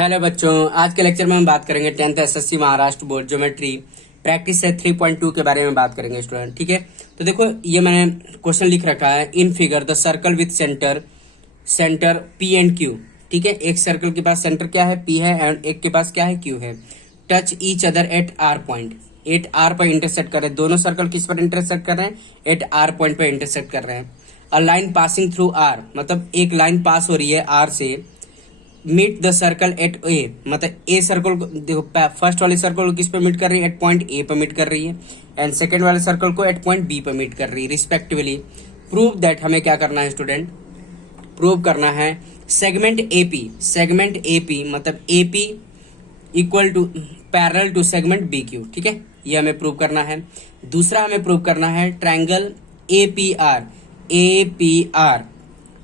Hello बच्चों, आज के लेक्चर में हम बात करेंगे 10th SSC Maharashtra board geometry practice से 3.2 के बारे में बात करेंगे स्टूडेंट। ठीक है, तो देखो ये मैंने क्वेश्चन लिख रखा है। In figure the circle with centre P and Q. ठीक है, एक सर्कल के पास सेंटर क्या है, पी है, एंड एक के पास क्या है, क्यू है। Touch each other at R point, at R पर इंटरसेक्ट कर रहे हैं। दोनों सर्कल किस पर इंटरसेक्ट कर रहे हैं, एट आर पॉइंट पर इंटरसेक्ट कर रहे हैं। A line passing through R, मतलब एक लाइन पास हो रही है आर से। Meet the circle at A, मतलब ए सर्कल को देखो, फर्स्ट वाले सर्कल को किस पे मीट कर रही है, एट पॉइंट ए पे मीट कर रही है, एंड सेकंड वाले सर्कल को एट पॉइंट बी पे मीट कर रही है रिस्पेक्टिवली। प्रूव दैट, हमें क्या करना है स्टूडेंट, प्रूव करना है सेगमेंट एपी मतलब AP equal to parallel to segment B Q. ठीक है, ये हमें प्रूव करना है। दूसरा हमें प्रूव करना है triangle APR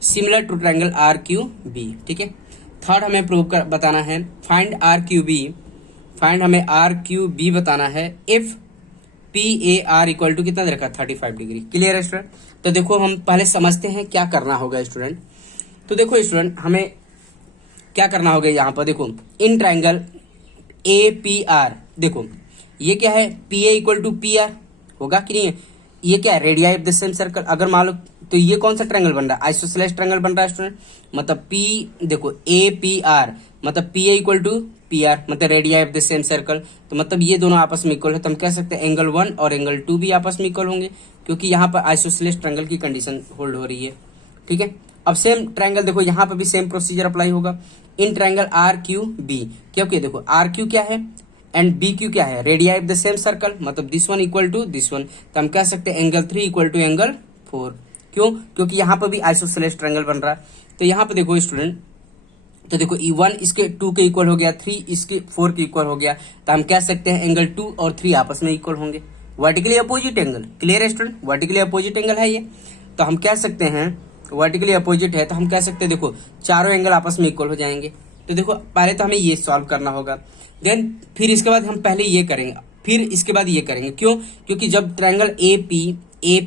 similar to triangle R Q B. ठीक है, थर्ड हमें प्रूव कर बताना है फाइंड हमें आर क्यू बी बताना है if P A R equal to कितना दे रखा, 35 डिग्री। क्लियर है स्टूडेंट। तो देखो हम पहले समझते हैं क्या करना होगा स्टूडेंट। तो देखो स्टूडेंट, हमें क्या करना होगा यहाँ पर। देखो in triangle A P R, देखो ये क्या है, P A equal to P R होगा कि नहीं है। ये क्या है, radii of the same circle. अगर मान लो तो ये कौन सा ट्रायंगल बन रहा है, आइसोसेलेस ट्रायंगल बन रहा है स्टूडेंट। मतलब पी, देखो ए पी आर मतलब P A equal to P R, मतलब radii of the same circle. तो मतलब ये दोनों आपस में इक्वल है, तो हम कह सकते हैं एंगल 1 और एंगल 2 भी आपस में इक्वल होंगे, क्योंकि यहाँ पर आइसोसेलेस ट्रायंगल की कंडीशन होल्ड हो रही है। ठीक है, अब सेम ट्रायंगल देखो यहाँ पर भी सेम प्रोसीजर अप्लाई होगा in triangle R Q B, क्योंकि देखो आर क्यू क्या है एंड बी क्यू क्या है, radii of the same circle, मतलब this one equal to this one. तो हम कह सकते हैं एंगल 3 इक्वल टू एंगल 4। क्यों, क्योंकि यहाँ पर भी आइसोसेलेस ट्रायंगल बन रहा है। तो यहाँ पे देखो स्टूडेंट, तो देखो E1 इसके 2 के इक्वल हो गया, 3 इसके 4 के इक्वल हो गया। तो हम कह सकते हैं एंगल 2 और 3 आपस में इक्वल होंगे, वर्टिकली अपोजिट एंगल। क्लियर है स्टूडेंट, वर्टिकली अपोजिट एंगल है ये। तो हम कह सकते हैं वर्टिकली अपोजिट है, तो हम कह सकते हैं देखो चारों एंगल आपस में इक्वल हो जाएंगे। तो देखो पहले तो हमें ये सॉल्व करना होगा, देन फिर इसके बाद हम पहले ये करेंगे, फिर इसके बाद ये करेंगे। क्यों, क्योंकि जब ट्रायंगल ए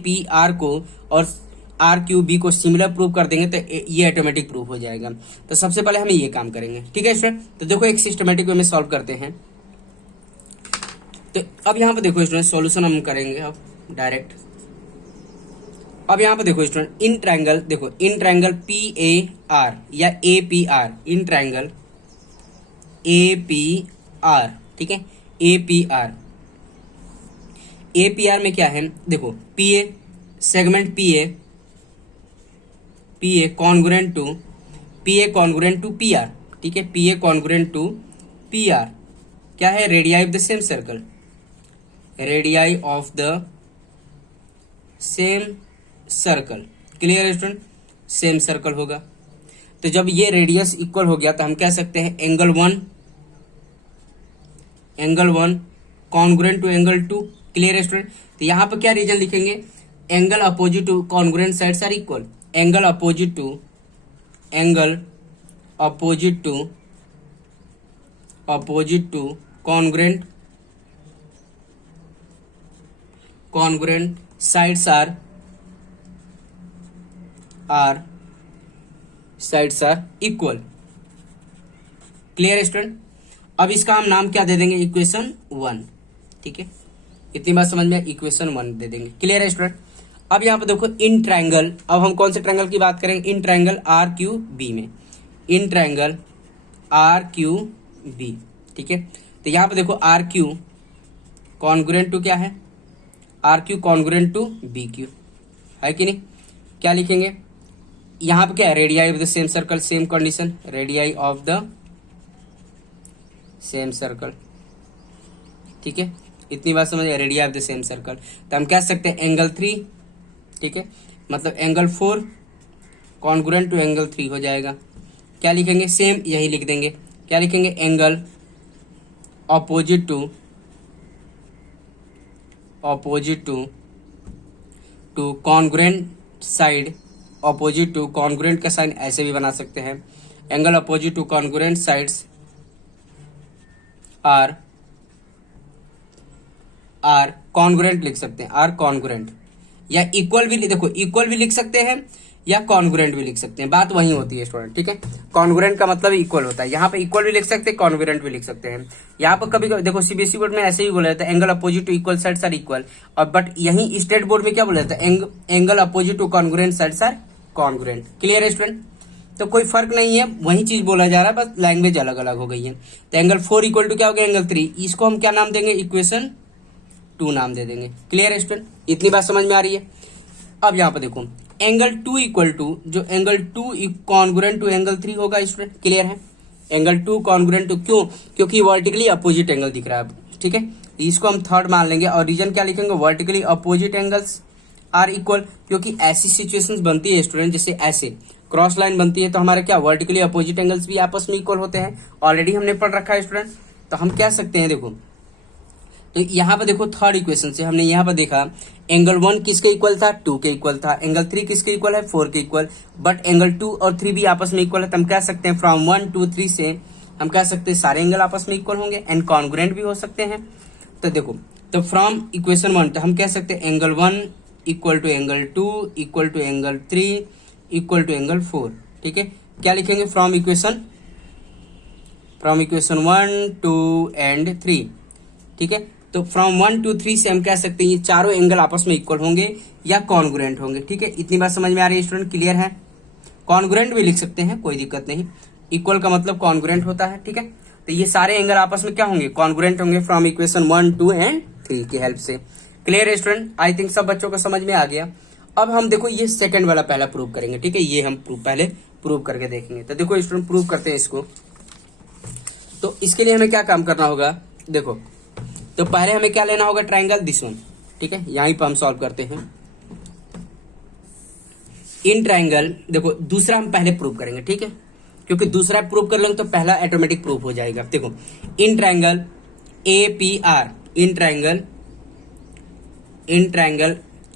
पी आर को और आर क्यू बी को सिमिलर प्रूव कर देंगे तो ये ऑटोमेटिक प्रूव हो जाएगा। तो सबसे पहले हमें ये काम करेंगे। ठीक है स्टूडेंट, तो देखो एक सिस्टमेटिक वे में सॉल्व करते हैं। तो अब यहाँ पे देखो स्टूडेंट, सॉल्यूशन हम करेंगे अब डायरेक्ट। अब यहाँ पे देखो स्टूडेंट, इन ट्रायंगल देखो, in triangle P A R या A P R, in triangle A P R, ठीक है, ए पी आर में क्या है, देखो P A segment P A congruent to P R. ठीक है, P A congruent to P R क्या है, radii of the same circle, radii of the same circle. Clear है स्टूडेंट, सेम सर्कल होगा। तो जब ये रेडियस इक्वल हो गया तो हम कह सकते हैं angle 1 congruent to angle 2। Clear है स्टूडेंट। तो यहाँ पर क्या रीजन लिखेंगे, angle opposite to congruent sides are equal, angle opposite to congruent sides are equal. Clear है स्टूडेंट। अब इसका हम नाम क्या दे देंगे, इक्वेशन 1। ठीक है, इतनी बात समझ में, इक्वेशन 1 दे देंगे। क्लियर है स्टूडेंट। अब यहाँ पे देखो इन ट्रायंगल, अब हम कौन से ट्रायंगल की बात करेंगे, in triangle R Q B में, in triangle R Q B. ठीक है, तो यहाँ पे देखो आर क्यू कॉन्ग्रुएंट टू क्या है, R Q congruent to B Q है कि नहीं। क्या लिखेंगे यहाँ पे, क्या है, radii of the same circle, same condition, radii of the same circle. ठीक है, इतनी बात समझ, radii of the same circle. तो हम कह सकते हैं एंगल 3, ठीक है, मतलब एंगल 4 कॉन्ग्रुएंट टू एंगल 3 हो जाएगा। क्या लिखेंगे, सेम यही लिख देंगे। क्या लिखेंगे, angle opposite to congruent side, opposite to congruent का साइन ऐसे भी बना सकते हैं, angle opposite to congruent sides are congruent लिख सकते हैं, आर कॉन्ग्रुएंट, या इक्वल भी, देखो इक्वल भी लिख सकते हैं या कॉन्ग्रुएंट भी लिख सकते हैं, बात वही होती है स्टूडेंट, ठीक है। कॉन्ग्रुएंट का मतलब इक्वल होता है, यहाँ पे इक्वल भी लिख सकते हैं, कॉन्ग्रुएंट भी लिख सकते हैं। यहाँ पर कभी कभी देखो सीबीएसई बोर्ड में ऐसे ही बोला जाता है angle opposite to equal sides are equal, और बट यही स्टेट बोर्ड में क्या बोला जाता है angle opposite to congruent sides are congruent. Clear है स्टूडेंट? तो कोई फर्क नहीं है, वही चीज बोला जा रहा है, बस लैंग्वेज अलग अलग हो गई है। तो एंगल 4 इक्वल टू क्या हो गया एंगल 3, इसको हम क्या नाम देंगे इक्वेशन 2 नाम दे देंगे। क्लियर है स्टूडेंट? इतनी बात समझ में आ रही है? अब यहाँ पे देखो एंगल 2 इक्वल टू जो एंगल 2 कॉन्ग्रुएंट टू एंगल 3 होगा स्टूडेंट। क्लियर है? एंगल 2 कॉन्ग्रुएंट टू, क्यों? क्योंकि वर्टिकली अपोजिट एंगल दिख रहा है, ठीक है। इसको हम थर्ड मान लेंगे और रीजन क्या लिखेंगे vertically opposite angles are equal, क्योंकि ऐसी सिचुएशंस बनती है स्टूडेंट जैसे ऐसे क्रॉस लाइन बनती है तो हमारे क्या वर्टिकली अपोजिट एंगल्स भी आपस में इक्वल होते हैं, ऑलरेडी हमने पढ़ रखा है स्टूडेंट। तो हम कह सकते हैं देखो, तो यहाँ पे देखो थर्ड इक्वेशन से हमने यहाँ पे देखा एंगल 1 किसके इक्वल था 2 के इक्वल था, एंगल 3 किसके इक्वल है 4 के इक्वल, बट एंगल 2 और 3 भी आपस में इक्वल है। तो हम कह सकते हैं फ्रॉम 1 2 3 से हम कह सकते हैं सारे एंगल आपस में इक्वल होंगे एंड कॉन्ग्रुएंट भी हो सकते हैं। तो देखो, तो फ्रॉम इक्वेशन 1 तो हम कह सकते हैं angle 1 equal to angle 2 equal to angle 3 equal to angle 4, ठीक है। क्या लिखेंगे फ्रॉम इक्वेशन 1 2 एंड 3, ठीक है। तो फ्रॉम 1 2 3 से हम कह सकते हैं ये चारों एंगल आपस में इक्वल होंगे या कॉन्ग्रुएंट होंगे, ठीक है। इतनी बात समझ में आ रही है स्टूडेंट? क्लियर है? कॉन्ग्रुएंट भी लिख सकते हैं, कोई दिक्कत नहीं, इक्वल का मतलब कॉन्ग्रुएंट होता है, ठीक है। तो ये सारे एंगल आपस में क्या होंगे कॉन्ग्रुएंट होंगे फ्रॉम इक्वेशन 1 2 एंड 3 की हेल्प से। क्लियर है स्टूडेंट? आई थिंक सब बच्चों को समझ में आ गया। अब हम देखो ये सेकंड वाला पहला प्रूव करेंगे, ठीक है। ये हम पहले प्रूव करके देखेंगे। तो देखो स्टूडेंट प्रूव करते हैं इसको। तो इसके लिए हमें क्या काम करना होगा, देखो तो पहले हमें क्या लेना होगा ट्राइंगल दिस वन, ठीक है। यहीं पर हम सॉल्व करते हैं इन ट्राइंगल। देखो दूसरा हम पहले प्रूव करेंगे, ठीक है, क्योंकि दूसरा प्रूव कर लेंगे तो पहला ऑटोमेटिक प्रूव हो जाएगा। देखो in triangle APR, in triangle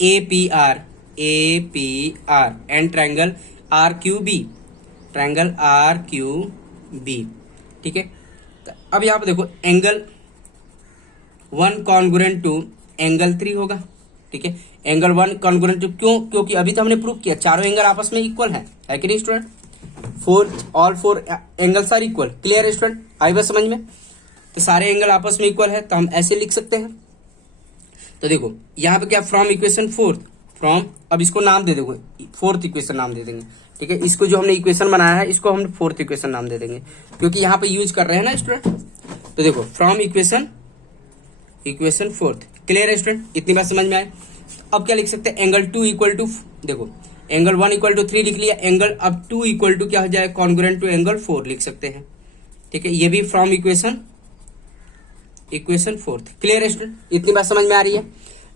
APR and triangle RQB, triangle RQB, ठीक है। अब यहाँ पे देखो एंगल 1 कॉन्ग्रुएंट टू एंगल 3 होगा, ठीक है। एंगल 1 कॉन्ग्रुएंट टू, क्यों? क्योंकि अभी तो हमने प्रूव किया चारों एंगल आपस में इक्वल है कि नहीं student? All four angles are equal. Clear है स्टूडेंट? आई बात समझ में? तो सारे एंगल आपस में इक्वल है तो हम ऐसे लिख सकते हैं। तो देखो यहाँ पे क्या फ्रॉम इक्वेशन 4, फ्रॉम, अब इसको नाम दे देंगे 4th इक्वेशन नाम दे देंगे, ठीक है। इसको जो हमने इक्वेशन बनाया है इसको हम 4th इक्वेशन नाम दे देंगे, क्योंकि यहाँ पे यूज कर रहे हैं ना स्टूडेंट। तो देखो फ्रॉम इक्वेशन 4th। क्लियर है स्टूडेंट? इतनी बात समझ में आए? अब क्या लिख सकते हैं एंगल 2 इक्वल टू, देखो एंगल 1 इक्वल टू 3 लिख लिया, एंगल अब 2 इक्वल टू क्या हो जाए कॉन्ग्रुएंट टू एंगल 4 लिख सकते हैं, ठीक है। ये भी फ्रॉम इक्वेशन 4th। क्लियर है स्टूडेंट? इतनी बात समझ में आ रही है?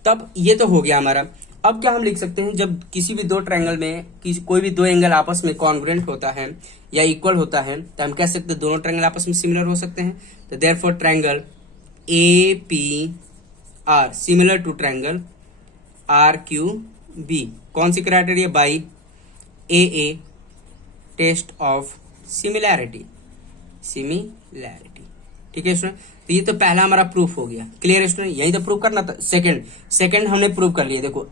तब ये तो हो गया हमारा। अब क्या हम लिख सकते हैं जब किसी भी दो ट्रायंगल में कोई भी दो एंगल आपस में कॉन्ग्रुएंट होता है या इक्वल होता है तो हम कह सकते हैं दोनों ट्रायंगल आपस में सिमिलर हो सकते हैं। तो therefore triangle APR similar to triangle RQB। कौन सी criteria? By AA test of similarity, ठीक है स्टूडेंट। तो ये तो पहला हमारा प्रूफ हो गया। क्लियर है स्टूडेंट? यही तो प्रूफ करना था। सेकंड हमने प्रूफ कर लिया। देखो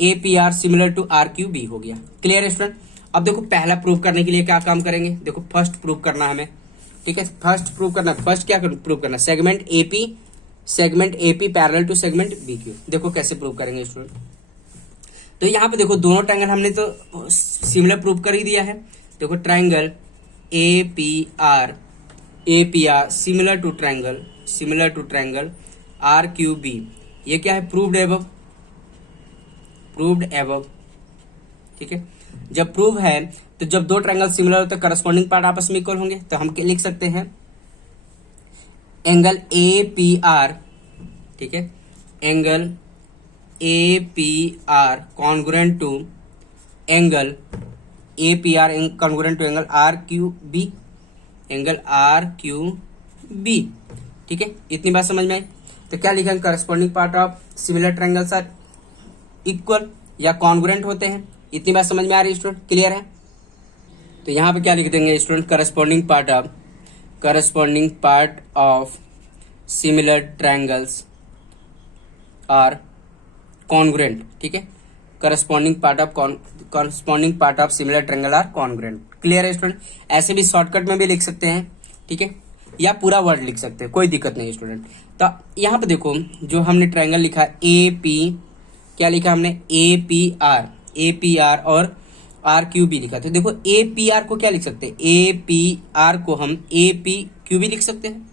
APR सिमिलर टू RQB हो गया। क्लियर है स्टूडेंट? अब देखो पहला प्रूफ करने के लिए क्या काम करेंगे, देखो फर्स्ट प्रूफ करना हमें, ठीक है। फर्स्ट क्या प्रूफ करना, segment AP parallel to segment BQ। देखो कैसे प्रूफ करेंगे स्टूडेंट। तो यहाँ पे देखो दोनों ट्रायंगल हमने तो सिमिलर प्रूफ कर ही दिया है। देखो triangle APR similar to triangle RQB, ये क्या है? प्रूव्ड एबव, ठीक है। जब प्रूव है तो जब दो ट्रायंगल सिमिलर होते हैं करस्पॉन्डिंग पार्ट आपस में इक्वल होंगे। तो हम क्या लिख सकते हैं, एंगल APR, ठीक है, angle APR congruent to angle APR congruent to angle RQB, angle RQB, ठीक है। इतनी बात समझ में आई? तो क्या लिखेंगे, corresponding part of similar triangles are equal या कॉन्ग्रुएंट होते हैं। इतनी बात समझ में आ रही है स्टूडेंट? क्लियर है? तो यहाँ पे क्या लिख देंगे student, corresponding part of similar triangles are congruent, ठीक है। Corresponding part of similar triangle are congruent. Clear है स्टूडेंट? ऐसे भी शॉर्टकट में भी लिख सकते हैं, ठीक है, या पूरा वर्ड लिख सकते हैं, कोई दिक्कत नहीं स्टूडेंट। तो यहाँ पे देखो जो हमने ट्रायंगल लिखा ए पी, क्या लिखा हमने, ए पी आर और आर क्यू बी लिखा। तो देखो ए पी आर को क्या लिख सकते हैं, ए पी आर को हम ए पी क्यू भी लिख सकते हैं,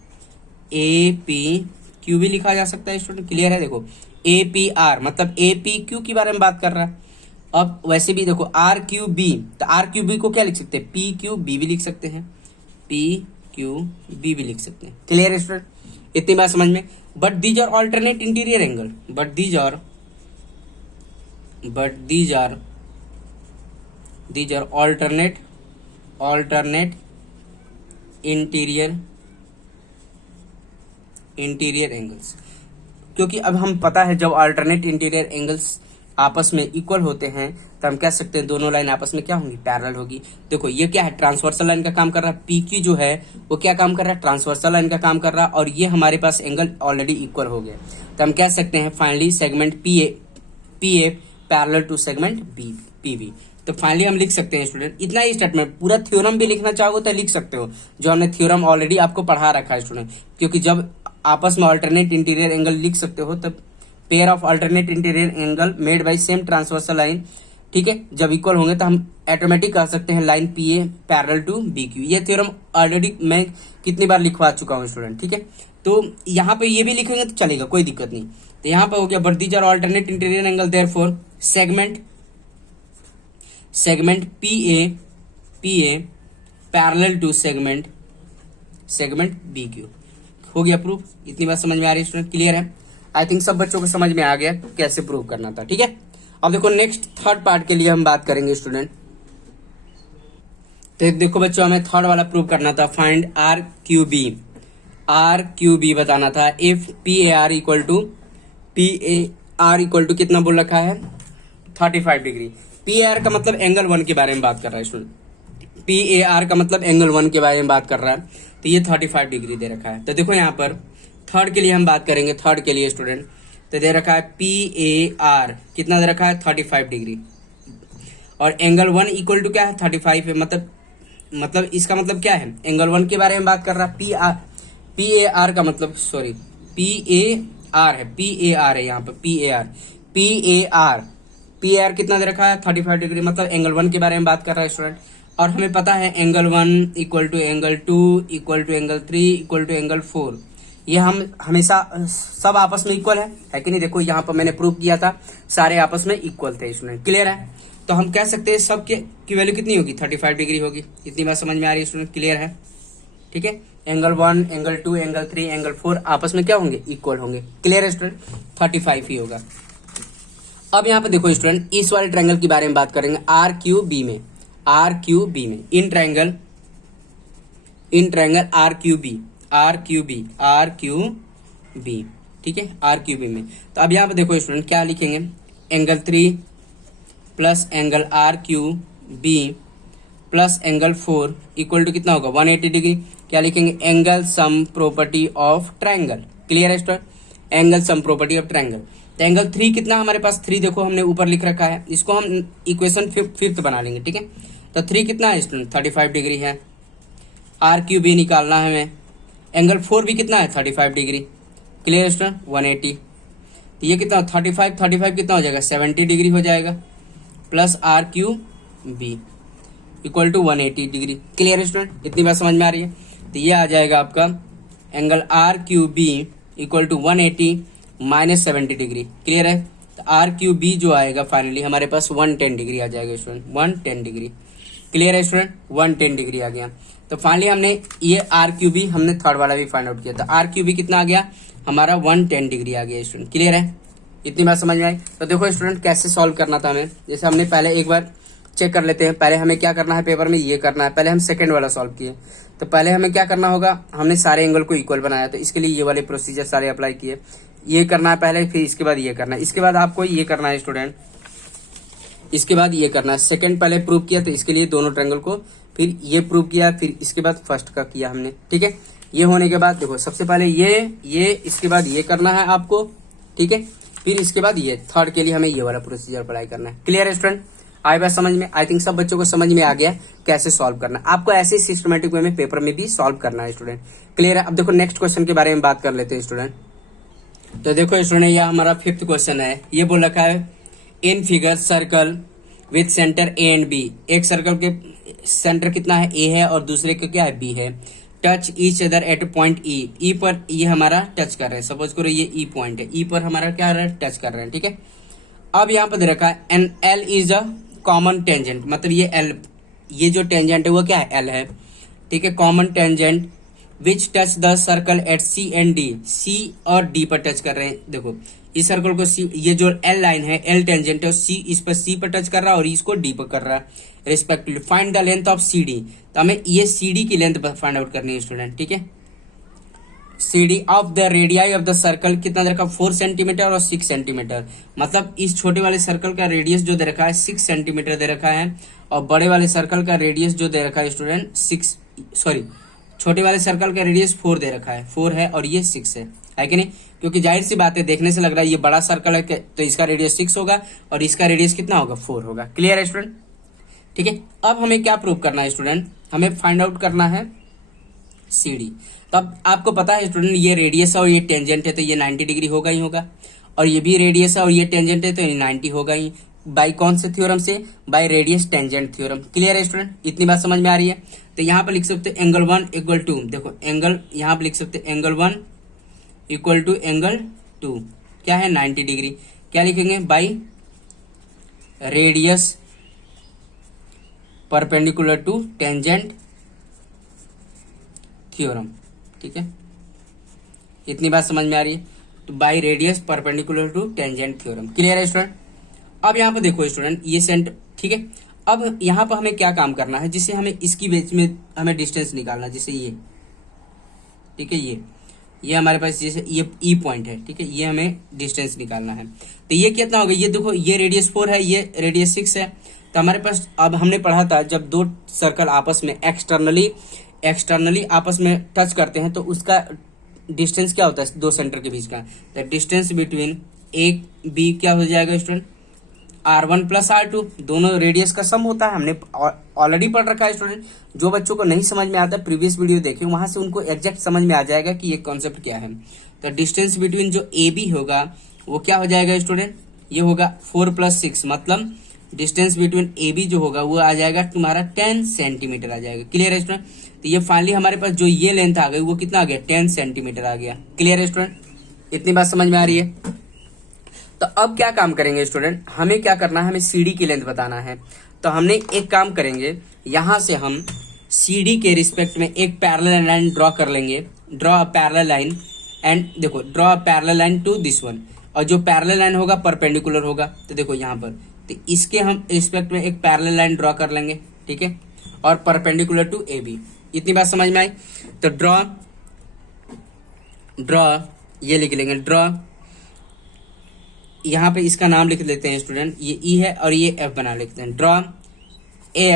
ए पी क्यू भी लिखा जा सकता है स्टूडेंट। क्लियर है? देखो ए पी आर मतलब ए पी क्यू के बारे में बात कर रहा है। अब वैसे भी देखो आर क्यू बी, तो आर क्यू बी को क्या लिख सकते हैं, पी क्यू बी भी लिख सकते हैं, पी क्यू बी भी लिख सकते हैं। क्लियर है स्टूडेंट? इतनी बात समझ में। But these are alternate interior angle, but these are alternate interior angles. क्योंकि अब हम पता है जब अल्टरनेट इंटीरियर एंगल्स आपस में इक्वल होते हैं तो हम कह सकते हैं दोनों लाइन आपस में क्या होंगी, पैरेलल होगी। देखो ये क्या है, ट्रांसवर्सल लाइन का काम कर रहा है, पी क्यू जो है वो क्या काम कर रहा है, ट्रांसवर्सल लाइन का काम कर रहा है, और ये हमारे पास एंगल ऑलरेडी इक्वल हो गए। तो हम कह सकते हैं finally segment P A parallel to segment P B. तो फाइनली हम लिख सकते हैं स्टूडेंट इतना ही स्टेटमेंट। पूरा थ्योरम भी लिखना चाहो तो लिख सकते हो, जो हमने थ्योरम ऑलरेडी आपको पढ़ा रखा है स्टूडेंट। क्योंकि जब आपस में अल्टरनेट इंटीरियर एंगल लिख सकते हो तब pair of alternate interior angle made by same transversal line, ठीक है, जब इक्वल होंगे तो हम ऑटोमेटिक कह सकते हैं line P A parallel to B Q. ये थ्योरम ऑलरेडी मैं कितनी बार लिखवा चुका हूँ स्टूडेंट, ठीक है। तो यहाँ पे ये भी लिखेंगे तो चलेगा, कोई दिक्कत नहीं। तो यहाँ पे हो गया but these are alternate interior angle, therefore segment P A parallel to segment B Q. हो गया प्रूफ। इतनी बात समझ में आ रही है स्टूडेंट? क्लियर है? आई थिंक सब बच्चों को समझ में आ गया कैसे प्रूव करना था, ठीक है। अब देखो नेक्स्ट थर्ड पार्ट के लिए हम बात करेंगे स्टूडेंट। तो देखो बच्चों हमें थर्ड वाला प्रूव करना था, फाइंड आर क्यू बी बताना था if P A R equal to कितना बोल रखा है, 35 डिग्री। पी ए आर का मतलब एंगल 1 के बारे में बात कर रहा है स्टूडेंट, पी ए आर का मतलब एंगल 1 के बारे में बात कर रहा है। तो ये 35 डिग्री दे रखा है। तो देखो यहाँ पर थर्ड के लिए हम बात करेंगे, थर्ड के लिए स्टूडेंट तो दे रखा है पी ए आर कितना दे रखा है, 35 डिग्री, और एंगल 1 इक्वल टू क्या है, 35 है। मतलब इसका मतलब क्या है, एंगल 1 के बारे में बात कर रहा है। पी ए आर का मतलब सॉरी पी ए आर है यहाँ पर पी ए आर कितना दे रखा है, 35 डिग्री, मतलब एंगल 1 के बारे में बात कर रहा है स्टूडेंट। और हमें पता है angle 1 equal to angle 2 equal to angle 3 equal to angle 4, ये हम हमेशा सब आपस में इक्वल है कि नहीं। देखो यहाँ पर मैंने प्रूव किया था सारे आपस में इक्वल थे स्टूडेंट। क्लियर है? तो हम कह सकते हैं सब की वैल्यू कितनी होगी, 35 डिग्री होगी। इतनी बात समझ में आ रही है स्टूडेंट? क्लियर है? ठीक है। एंगल 1 एंगल 2 एंगल 3 एंगल 4 आपस में क्या होंगे, इक्वल होंगे। क्लियर है स्टूडेंट? 35 ही होगा। अब यहाँ पे देखो स्टूडेंट इस वाले ट्रायंगल के बारे में बात करेंगे, आर क्यू बी में in triangle R Q B, ठीक है, आर क्यू बी में। तो अब यहाँ पे देखो स्टूडेंट क्या लिखेंगे, angle 3 plus angle R Q B plus angle 4 equal to कितना होगा, 180 डिग्री। क्या लिखेंगे, angle sum property of triangle. Clear है student? Angle sum property of triangle. तो एंगल 3 कितना हमारे पास, 3 देखो हमने ऊपर लिख रखा है, इसको हम इक्वेशन फिफ्थ बना लेंगे, ठीक है। तो 3 कितना है स्टूडेंट, 35 डिग्री है। आर क्यू बी निकालना है हमें। एंगल 4 भी कितना है, 35 डिग्री। Clear student? 180। तो ये कितना 35 कितना हो जाएगा, 70 डिग्री हो जाएगा, plus R Q B equal to 180 degree. Clear student? इतनी बात समझ में आ रही है? तो ये आ जाएगा आपका angle R Q B equal to 180 minus 70 degree. Clear है? तो आर क्यू बी जो आएगा फाइनली हमारे पास 110 डिग्री आ जाएगा स्टूडेंट, 110 डिग्री। क्लियर है स्टूडेंट? 110 डिग्री आ गया। तो फाइनली हमने ये आर क्यू बी हमने थर्ड वाला भी फाइंड आउट किया था, आर क्यू बी कितना आ गया हमारा, 110 डिग्री आ गया स्टूडेंट। क्लियर है? इतनी बात समझ में आई? तो देखो स्टूडेंट कैसे सॉल्व करना था हमें, जैसे हमने पहले एक बार चेक कर लेते हैं। पहले हमें क्या करना है पेपर में, ये करना है। पहले हम सेकंड वाला सॉल्व किए, तो पहले हमें क्या करना होगा, हमने सारे एंगल को इक्वल बनाया, तो इसके लिए ये वाले प्रोसीजर सारे अप्लाई किए। ये करना है पहले, फिर इसके बाद ये करना है, इसके बाद आपको ये करना है स्टूडेंट, इसके बाद ये करना है। सेकंड पहले प्रूव किया तो इसके लिए दोनों ट्रायंगल को, फिर ये प्रूव किया, फिर इसके बाद फर्स्ट का किया हमने, ठीक है। ये होने के बाद देखो सबसे पहले ये इसके बाद ये करना है आपको, ठीक है। फिर इसके बाद ये थर्ड के लिए हमें ये वाला प्रोसीजर अप्लाई करना है। क्लियर है स्टूडेंट? आए बात समझ में? आई थिंक सब बच्चों को समझ में आ गया कैसे सॉल्व करना है। आपको ऐसे सिस्टमेटिक वे में पेपर में भी सॉल्व करना है स्टूडेंट। क्लियर है? अब देखो नेक्स्ट क्वेश्चन के बारे में बात कर लेते हैं स्टूडेंट। तो देखो स्टूडेंट, यह हमारा 5th क्वेश्चन है। ये बोल रखा है in figure circle with centre A and B. एक सर्कल के सेंटर कितना है? ए है और दूसरे का क्या है? बी है। Touch each other at point E. E पर ये हमारा टच कर रहे हैं। सपोज करो ये ई पॉइंट है, ई पर हमारा क्या है? टच कर रहे हैं। ठीक है। अब यहाँ पर दे रखा है N L is a common tangent, मतलब ये एल, ये जो टेंजेंट है वो क्या है? एल है। ठीक है। Common tangent which touch the circle at C and D. C और डी पर टच कर रहे हैं। देखो इस सर्कल को सी, ये जो एल लाइन है, एल टेंजेंट है, सी इस पर सी पर टच कर रहा है और इसको डी पर कर रहा है respectively. Find the length of C D. तो हमें ये सी डी की लेंथ फाइंड आउट करनी है स्टूडेंट। ठीक है। C D of the radii of the circle कितना दे रखा? 4 सेंटीमीटर और 6 सेंटीमीटर। मतलब इस छोटे वाले सर्कल का रेडियस जो दे रखा है 6 सेंटीमीटर दे रखा है और बड़े वाले सर्कल का रेडियस जो दे रखा है स्टूडेंट छोटे वाले सर्कल का रेडियस 4 दे रखा है, 4 है और ये 6 है कि नहीं? क्योंकि जाहिर सी बात है, देखने से लग रहा है ये बड़ा सर्कल है तो इसका रेडियस 6 होगा और इसका रेडियस कितना होगा? 4 होगा। क्लियर है स्टूडेंट? ठीक है। अब हमें क्या प्रूव करना है स्टूडेंट? हमें फाइंड आउट करना है सी डी। तो अब आपको पता है स्टूडेंट, ये रेडियस है और ये टेंजेंट है तो ये 90 डिग्री होगा ही होगा, और ये भी रेडियस है और ये टेंजेंट है तो ये 90 होगा ही। बाय कौन से थ्योरम से? By radius tangent theorem. Clear है स्टूडेंट? इतनी बात समझ में आ रही है? तो यहाँ पर लिख सकते हो एंगल 1 इक्वल टू, देखो एंगल यहाँ पर लिख सकते हो एंगल 1 इक्वल टू एंगल 2 क्या है? 90 डिग्री। क्या लिखेंगे? By radius perpendicular to tangent theorem. ठीक है। इतनी बात समझ में आ रही है? तो by radius perpendicular to tangent theorem. Clear है स्टूडेंट? अब यहाँ पर देखो स्टूडेंट, ये सेंटर, ठीक है। अब यहाँ पर हमें क्या काम करना है? जिससे हमें इसकी बीच में हमें डिस्टेंस निकालना, जैसे ये, ठीक है, ये हमारे पास जैसे ये ई पॉइंट है, ठीक है, ये हमें डिस्टेंस निकालना है। तो ये कितना होगा? ये देखो ये रेडियस 4 है, ये रेडियस 6 है। तो हमारे पास, अब हमने पढ़ा था जब दो सर्कल आपस में एक्सटर्नली आपस में टच करते हैं तो उसका डिस्टेंस क्या होता है? दो सेंटर के बीच का। तो डिस्टेंस बिटवीन ए बी क्या हो जाएगा स्टूडेंट? R1 प्लस R2, दोनों रेडियस का सम होता है। हमने ऑलरेडी पढ़ रखा है स्टूडेंट। जो बच्चों को नहीं समझ में आता प्रीवियस वीडियो देखें, वहां से उनको एग्जैक्ट समझ में आ जाएगा कि ये कॉन्सेप्ट क्या है। तो डिस्टेंस बिटवीन जो ए बी होगा वो क्या हो जाएगा स्टूडेंट? ये होगा 4 + 6, मतलब डिस्टेंस बिटवीन ए बी जो होगा वो आ जाएगा तुम्हारा 10 सेंटीमीटर आ जाएगा। क्लियर है स्टूडेंट? तो ये फाइनली हमारे पास जो ये लेंथ आ गई वो कितना आ गया? 10 सेंटीमीटर आ गया। क्लियर है स्टूडेंट? इतनी बात समझ में आ रही है? तो अब क्या काम करेंगे स्टूडेंट? हमें क्या करना है? हमें सीडी की लेंथ बताना है। तो हमने एक काम करेंगे, यहां से हम सीडी के रिस्पेक्ट में एक पैरेलल लाइन ड्रॉ कर लेंगे। Draw a parallel line and देखो draw a parallel line to this one, और जो पैरेलल लाइन होगा परपेंडिकुलर होगा। तो देखो यहाँ पर, तो इसके हम रिस्पेक्ट में एक पैरेलल लाइन ड्रॉ कर लेंगे, ठीक है, और परपेंडिकुलर टू ए बी। इतनी बात समझ में आई? तो ड्रॉ ये लिख लेंगे, ड्रॉ, यहाँ पे इसका नाम लिख लेते हैं स्टूडेंट, ये ई है और ये एफ बना लेते हैं। Draw A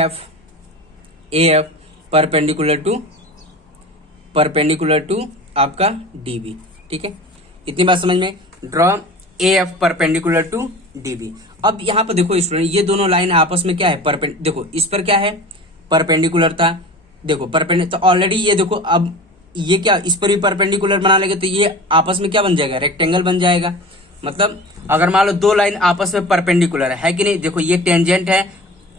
F perpendicular to आपका डी बी। ठीक है, इतनी बात समझ में? Draw A F perpendicular to D B. अब यहाँ पर देखो स्टूडेंट, ये दोनों लाइन आपस में क्या है? देखो इस पर क्या है? परपेंडिकुलर था। देखो परपेंडिकुलर, तो ऑलरेडी ये देखो, अब ये क्या, इस पर भी परपेंडिकुलर बना लेंगे तो ये आपस में क्या बन जाएगा? रेक्टेंगल बन जाएगा। मतलब अगर मान लो दो लाइन आपस में परपेंडिकुलर है कि नहीं? देखो ये टेंजेंट है,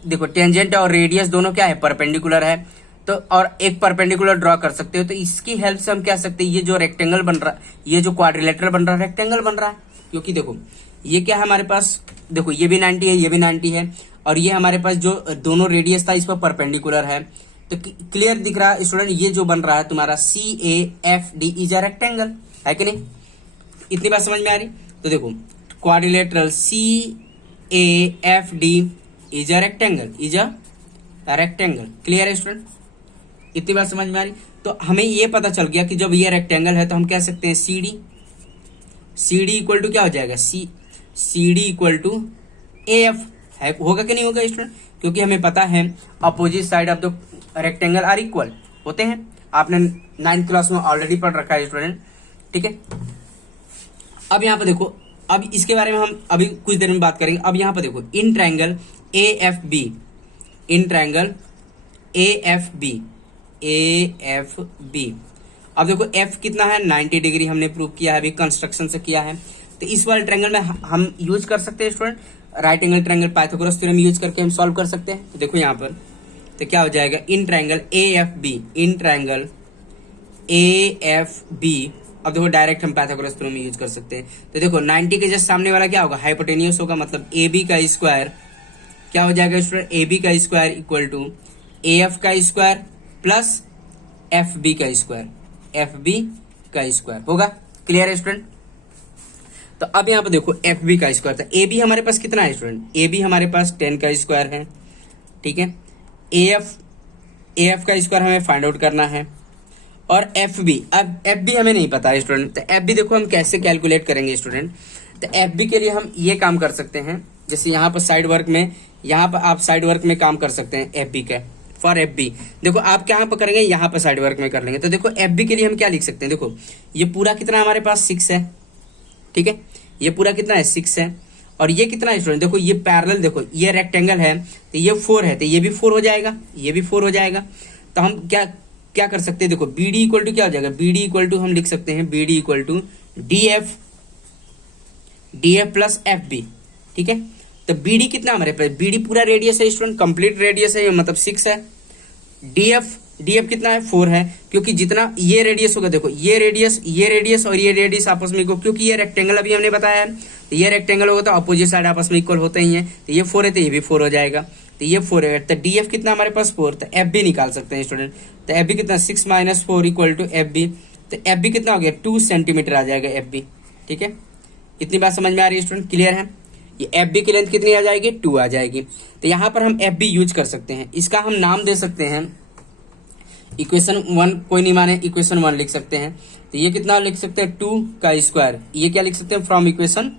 देखो टेंजेंट और रेडियस दोनों क्या है? परपेंडिकुलर है। तो और एक परपेंडिकुलर ड्रॉ कर सकते हो, तो इसकी हेल्प से हम कह सकते हैं ये जो रेक्टेंगल बन रहा है, ये जो क्वाड्रिलेटरल बन रहा है, रेक्टेंगल बन रहा है। क्योंकि देखो ये क्या है हमारे पास? देखो ये भी 90 है, ये भी 90 है, और ये हमारे पास जो दोनों रेडियस था इस पर परपेंडिकुलर है। तो क्लियर दिख रहा है स्टूडेंट? ये जो बन रहा है तुम्हारा CAFD इज अ रेक्टेंगल, है कि नहीं? इतनी बात समझ में आ रही? तो देखो quadrilateral CAFD is a rectangle. Clear है स्टूडेंट? इतनी बात समझ में आ रही? तो हमें ये पता चल गया कि जब ये रेक्टेंगल है तो हम कह सकते हैं CD इक्वल टू क्या हो जाएगा? CD इक्वल टू AF है, होगा कि नहीं होगा स्टूडेंट? क्योंकि हमें पता है opposite side of the rectangle are equal होते हैं। आपने 9th क्लास में ऑलरेडी पढ़ रखा है स्टूडेंट, ठीक है। अब यहाँ पे देखो अब इसके बारे में हम अभी कुछ देर में बात करेंगे। अब यहाँ पर देखो in triangle A F B, in triangle A F B, अब देखो एफ कितना है 90 डिग्री, हमने प्रूव किया है, अभी कंस्ट्रक्शन से किया है। तो इस वाले ट्रायंगल में हम यूज कर सकते हैं student right angle triangle Pythagoras theorem use करके हम सॉल्व कर सकते हैं। तो देखो यहाँ पर तो क्या हो जाएगा, in triangle A F B, in triangle A F B, अब देखो डायरेक्ट हम पाइथागोरस थ्योरम यूज कर सकते हैं। तो देखो 90 के जस्ट सामने वाला क्या होगा, हाइपोटेन्यूस होगा, मतलब ए बी का स्क्वायर क्या हो जाएगा स्टूडेंट, ए बी का square equal to A F का स्क्वायर प्लस एफ बी का स्क्वायर, एफ बी का स्क्वायर होगा। क्लियर है स्टूडेंट। तो अब यहाँ पे देखो एफ बी का स्क्वायर था, ए बी हमारे पास कितना है स्टूडेंट, ए बी हमारे पास 10 का स्क्वायर है, ठीक है। ए एफ का स्क्वायर हमें फाइंड आउट करना है, और एफ बी, अब एफ बी हमें नहीं पता है स्टूडेंट। तो एफ बी देखो हम कैसे कैलकुलेट करेंगे स्टूडेंट। तो एफ बी के लिए हम ये काम कर सकते हैं, जैसे यहाँ पर साइड वर्क में, यहाँ पर आप साइड वर्क में काम कर सकते हैं एफ बी का, फॉर एफ बी देखो आप क्या पर करेंगे, यहाँ पर साइड वर्क में कर लेंगे। तो देखो एफ बी के लिए हम क्या लिख सकते हैं, देखो ये पूरा कितना हमारे पास 6 है, ठीक है, ये पूरा कितना है 6 है, और ये कितना है स्टूडेंट, देखो ये पैरेलल, देखो ये रेक्टेंगल है तो ये 4 है, तो ये भी 4 हो जाएगा, ये भी 4 हो जाएगा। तो हम क्या कर सकते हैं, देखो बी डी इक्वल टू क्या हो जाएगा, बी डी इक्वल टू हम लिख सकते हैं B D equal to D F plus F B, ठीक है। तो बी डी कितना हमारे पास, बी डी पूरा रेडियस है स्टूडेंट, कंप्लीट रेडियस है, मतलब 6 है। डी एफ कितना है 4 है, क्योंकि जितना ये रेडियस होगा, देखो ये रेडियस और ये रेडियस आपस में इक्वल, क्योंकि ये रेक्टेंगल अभी हमने बताया है, तो ये रेक्टेंगल होगा तो अपोजिट साइड आपस में इक्वल होते ही है। तो ये 4 है तो ये भी 4 हो जाएगा, तो ये 4 है। तो डी एफ कितना हमारे पास 4, तो एफ बी निकाल सकते हैं स्टूडेंट। तो एफ बी कितना 6 minus 4 equal to F B, तो एफ बी कितना हो गया 2 सेंटीमीटर आ जाएगा एफ बी, ठीक है। इतनी बात समझ में आ रही है स्टूडेंट, क्लियर है। ये एफ बी की लेंथ कितनी आ जाएगी 2 आ जाएगी। तो यहाँ पर हम एफ बी यूज कर सकते हैं, इसका हम नाम दे सकते हैं इक्वेशन 1, कोई नहीं माने इक्वेशन 1 लिख सकते हैं। तो ये कितना लिख सकते हैं 2 का स्क्वायर, ये क्या लिख सकते हैं फ्रॉम इक्वेशन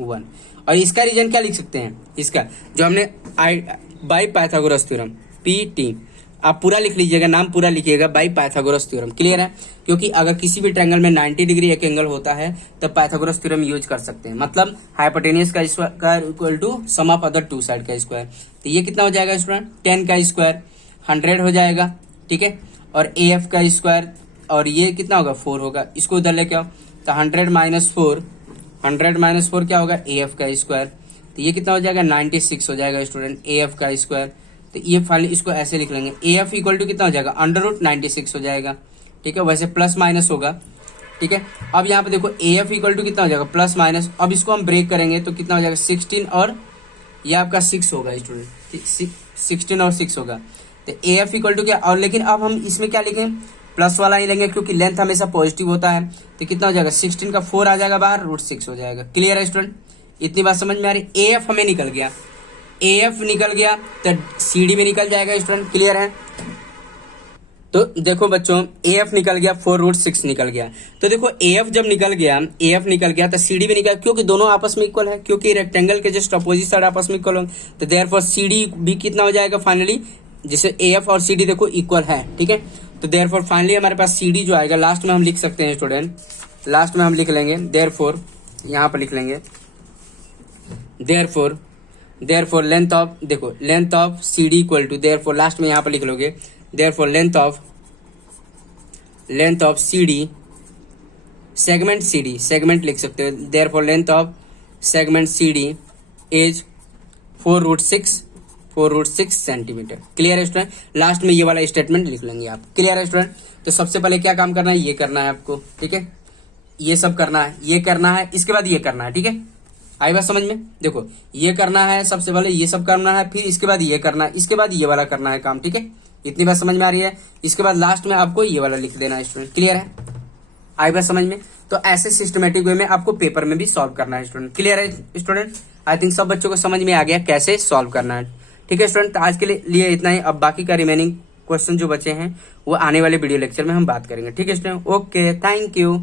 1, और इसका रीजन क्या लिख सकते हैं, इसका जो हमने by Pythagoras theorem P T, आप पूरा लिख लीजिएगा, नाम पूरा लिखिएगा बाई पाइथागोरस थ्योरम, क्लियर है। क्योंकि अगर किसी भी ट्रायंगल में 90 डिग्री एक एंगल होता है तब पाइथागोरस थ्योरम यूज कर सकते हैं, मतलब हाइपोटेन्यूस का square equal to sum of other two side का स्क्वायर। तो ये कितना हो जाएगा स्टूडेंट 10 का स्क्वायर 100 हो जाएगा, ठीक है, और ए एफ का स्क्वायर, और ये कितना होगा 4 होगा, इसको उधर लेके आओ। तो 100 माइनस 4 क्या होगा ए एफ का स्क्वायर, तो ये कितना हो जाएगा 96 हो जाएगा स्टूडेंट ए एफ का स्क्वायर। तो ये फाइनली इसको ऐसे लिख लेंगे, ए एफ इक्वल टू कितना हो जाएगा √96 हो जाएगा, ठीक है, वैसे प्लस माइनस होगा, ठीक है। अब यहाँ पे देखो ए एफ इक्वल टू कितना हो जाएगा प्लस माइनस, अब इसको हम ब्रेक करेंगे तो कितना हो जाएगा 16 और ये आपका 6 होगा स्टूडेंट, 16 और 6 होगा। तो ए एफ इक्वल टू क्या, और लेकिन अब हम इसमें क्या लिखें, प्लस वाला ही लेंगे क्योंकि लेंथ हमेशा पॉजिटिव होता है। तो कितना हो जाएगा 16 का 4 आ जाएगा बाहर, √6 हो जाएगा। क्लियर है स्टूडेंट, इतनी बात समझ में आ रही। ए एफ हमें निकल गया, ए एफ निकल गया तो सी डी में निकल जाएगा स्टूडेंट, क्लियर है। तो देखो बच्चों ए एफ निकल गया, 4√6 निकल गया। तो देखो ए एफ जब निकल गया तो सी डी भी निकल, क्योंकि दोनों आपस में इक्वल है, क्योंकि रेक्टेंगल के जस्ट अपोजिट साइड आपस में इक्वल हो, तो देयरफॉर सी डी भी कितना हो जाएगा फाइनली, जिसे ए एफ और सी डी देखो इक्वल है, ठीक है। तो देयरफॉर फाइनली हमारे पास सी डी जो आएगा लास्ट में हम लिख सकते हैं स्टूडेंट, लास्ट में हम लिख लेंगे देयरफॉर, यहाँ पर लिख लेंगे देयरफॉर लेंथ ऑफ, देखो length of C D equal to, therefore last में यहाँ पर लिख लोगे therefore length of C D segment लिख सकते हो, therefore length of segment C D is 4√6 centimetre. Clear है स्टूडेंट, लास्ट में ये वाला स्टेटमेंट लिख लेंगे आप। क्लियर है स्टूडेंट। तो सबसे पहले क्या काम करना है, ये करना है आपको, ठीक है, ये सब करना है, ये करना है, इसके बाद ये करना है, ठीक है। आई बात समझ में, देखो ये करना है, सबसे पहले ये सब करना है, फिर इसके बाद ये करना है, इसके बाद ये वाला करना है काम, ठीक है। इतनी बात समझ में आ रही है। इसके बाद लास्ट में आपको ये वाला लिख देना है स्टूडेंट, क्लियर है, आई बात समझ में। तो ऐसे सिस्टमेटिक वे में आपको पेपर में भी सॉल्व करना है स्टूडेंट, क्लियर है स्टूडेंट। आई थिंक सब बच्चों को समझ में आ गया कैसे सॉल्व करना है, ठीक है स्टूडेंट। तो आज के लिए इतना ही, अब बाकी का रिमेनिंग क्वेश्चन जो बचे हैं वो आने वाले वीडियो लेक्चर में हम बात करेंगे, ठीक है स्टूडेंट। Okay, thank you.